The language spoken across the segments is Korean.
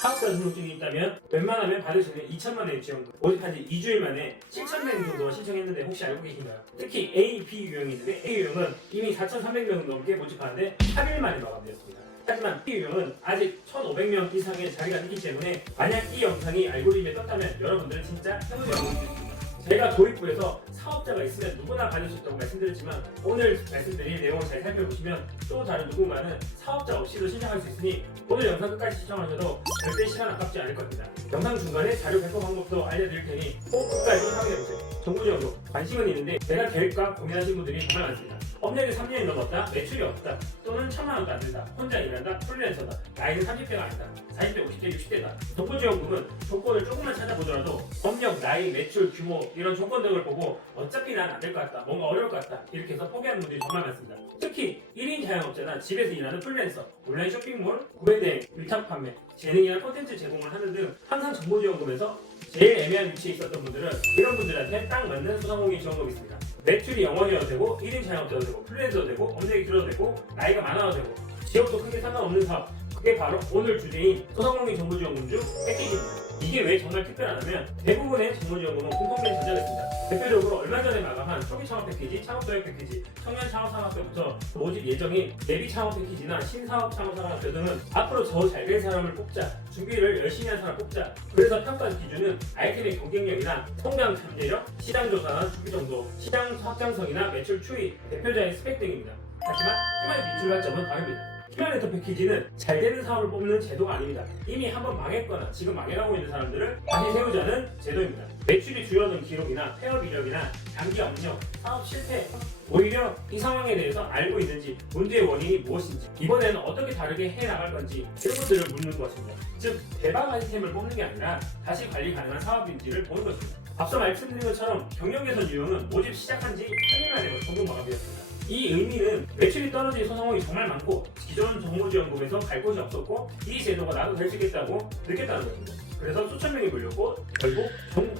사업자 등록증이 있다면 웬만하면 받을 수 있는 2천만 원의 지원금, 모집한 지 2주일 만에 7,000명 정도가 신청했는데 혹시 알고 계신가요? 특히 A, B 유형이 있는데 A 유형은 이미 4,300명 넘게 모집하는데 8일 만에 마감되었습니다. 하지만 B 유형은 아직 1,500명 이상의 자리가 있기 때문에 만약 이 영상이 알고리즘에 떴다면 여러분들은 진짜 행운이 와볼 수 있습니다. 제가 도입부에서 사업자가 있으면 누구나 받을 수 있다고 말씀드렸지만 오늘 말씀드릴 내용을 잘 살펴보시면 또 다른 누군가는 사업자 없이도 신청할 수 있으니 오늘 영상 끝까지 시청하셔도 절대 시간 아깝지 않을 겁니다. 영상 중간에 자료 배포 방법도 알려드릴 테니 꼭 끝까지 확인해보세요. 정보지원도 관심은 있는데 내가 될까 고민하시는 분들이 정말 많습니다. 업력이 3년이 넘었다, 매출이 없다, 또는 1,000만 원도 안 된다, 혼자 일한다, 프리랜서다, 나이는 30대가 아니다, 40대, 50대, 60대다. 정보지원금은 조건을 조금만 찾아보더라도 업력, 나이, 매출, 규모 이런 조건 등을 보고 어차피 난 안 될 것 같다, 뭔가 어려울 것 같다 이렇게 해서 포기하는 분들이 정말 많습니다. 특히 1인 자영업자나 집에서 일하는 프리랜서, 온라인 쇼핑몰, 구매대행, 위탁 판매, 재능이나 콘텐츠 제공을 하는 등 항상 정보지원금에서 제일 애매한 위치에 있었던 분들은 이런 분들한테 딱 맞는 소상공인 지원금이 있습니다. 매출이 0원이어도 되고 1인 자영업자도 되고 프리랜서도 되고 업력이 길어도 되고 나이가 많아도 되고 지역도 크게 상관없는 사업, 그게 바로 오늘 주제인 소상공인 정보지원금 중 패키지입니다. 이게 왜 정말 특별하냐면 대부분의 정보지원금은 공통된 전제가 있습니다. 대표적으로 얼마 전에 마감한 초기 창업 패키지, 창업도약 패키지, 청년 창업 산업학교부터 모집 예정인 예비 창업 패키지나 신사업 창업 산업학교 등은 앞으로 더 잘 된 사람을 뽑자, 준비를 열심히 한 사람 뽑자. 그래서 평가 기준은 아이템의 경쟁력이나 성장 잠재력, 시장 조사나 주기 정도, 시장 확장성이나 매출 추이, 대표자의 스펙 등입니다. 하지만 희망의 비출할 점은 다릅니다. 키마네터 패키지는 잘 되는 사업을 뽑는 제도가 아닙니다. 이미 한번 망했거나 지금 망해가고 있는 사람들을 다시 세우자는 제도입니다. 매출이 줄어든 기록이나 폐업 이력이나 장기 업력, 사업 실패, 오히려 이 상황에 대해서 알고 있는지, 문제의 원인이 무엇인지, 이번에는 어떻게 다르게 해나갈 건지 이런 것들을 묻는 것입니다. 즉, 대박 아이템을 뽑는 게 아니라 다시 관리 가능한 사업인지를 보는 것입니다. 앞서 말씀드린 것처럼 경영 개선 유형은 모집 시작한 지 8일 만에 전부 마감되었습니다. 이 의미는 매출이 떨어진 소상공인이 정말 많고 기존 정보지원금에서 갈 곳이 없었고 이 제도가 나도 될 수 있겠다고 느꼈다는 것입니다. 그래서 수천 명이 몰렸고 결국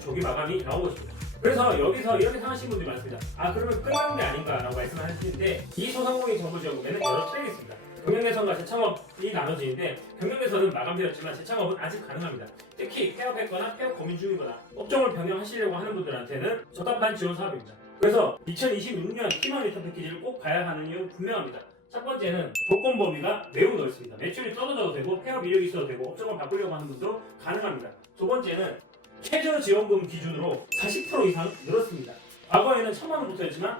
조기 마감이 나온 것입니다. 그래서 여기서 이렇게 생각하시는 분들이 많습니다. 아, 그러면 끝나는 게 아닌가라고 말씀하시는데 이 소상공인 정보지원금에는 여러 트랙이 있습니다. 경영개선과 재창업이 나눠지는데 경영개선은 마감되었지만 재창업은 아직 가능합니다. 특히 폐업했거나 폐업 고민 중이거나 업종을 변경하시려고 하는 분들한테는 적합한 지원 사업입니다. 그래서 2026년 키마네터 패키지를 꼭 가야 하는 이유는 분명합니다. 첫 번째는 조건 범위가 매우 넓습니다. 매출이 떨어져도 되고 폐업 이력이 있어도 되고 업종을 바꾸려고 하는 분도 가능합니다. 두 번째는 최저 지원금 기준으로 40% 이상 늘었습니다. 과거에는 1,000만 원부터였지만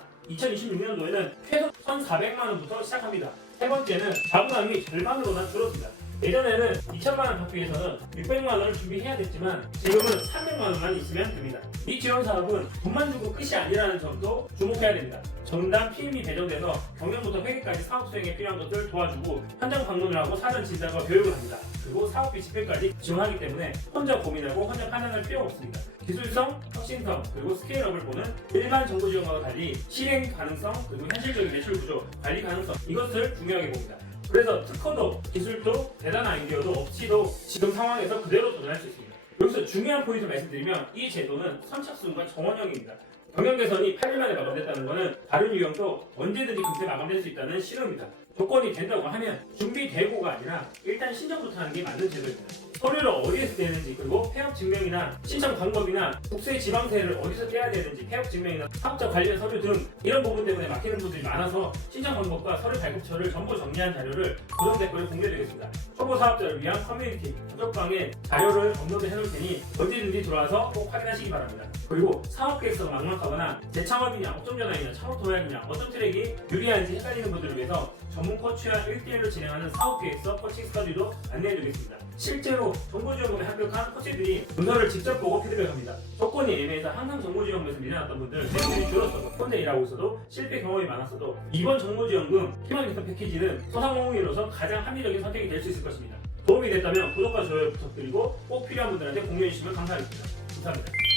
2026년도에는 최소 1,400만 원부터 시작합니다. 세 번째는 자부담이 절반으로나 줄었습니다. 예전에는 2,000만 원 받기 위해서는 600만 원을 준비해야 됐지만 지금은 300만 원만 있으면 됩니다. 이 지원 사업은 돈만 주고 끝이 아니라는 점도 주목해야 됩니다. 전담 PM이 배정돼서 경영부터 회계까지 사업 수행에 필요한 것들 도와주고 현장 방문을 하고 사전 진단과 교육을 합니다. 그리고 사업비 집행까지 지원하기 때문에 혼자 고민하고 혼자 판단할 필요가 없습니다. 기술성, 혁신성, 그리고 스케일업을 보는 일반 정보지원과와 달리 실행 가능성, 그리고 현실적인 매출 구조, 관리 가능성 이것을 중요하게 봅니다. 그래서 특허도 기술도 대단한 아이디어도 없이도 지금 상황에서 그대로 도전할 수 있습니다. 여기서 중요한 포인트를 말씀드리면 이 제도는 선착순과 정원형입니다. 경영 개선이 8일 만에 마감됐다는 것은 다른 유형도 언제든지 금세 마감될 수 있다는 신호입니다. 조건이 된다고 하면 준비되고가 아니라 일단 신청부터 하는 게 맞는 제도입니다. 서류를 어디에서 떼는지, 그리고 폐업 증명이나 신청 방법이나 국세 지방세를 어디서 떼야 되는지, 폐업 증명이나 사업자 관련 서류 등 이런 부분 때문에 막히는 분들이 많아서 신청 방법과 서류 발급처를 전부 정리한 자료를 고정 댓글에 공개드리겠습니다. 초보 사업자를 위한 커뮤니티 구독방에 자료를 업로드 해놓을 테니 언제든지 들어와서 꼭 확인하시기 바랍니다. 그리고 사업 계획서가 막막하거나 재창업이냐, 업종 전환이냐, 창업 도약이냐, 어떤 트랙이 유리한지 헷갈리는 분들을 위해서 전문 코치와 1대1로 진행하는 사업 계획서 코칭 스터디도 안내해드리겠습니다. 실제로 정보지원금에 합격한 코치들이 문서를 직접 보고 피드백합니다. 조건이 애매해서 항상 정보지원금에서 밀려났던 분들 매출이 줄었어도 혼자 일하고 있어도 실패 경험이 많았어도 이번 정보지원금 키마네터 패키지는 소상공인으로서 가장 합리적인 선택이 될 수 있을 것입니다. 도움이 됐다면 구독과 좋아요 부탁드리고 꼭 필요한 분들한테 공유해 주시면 감사하겠습니다. 감사합니다.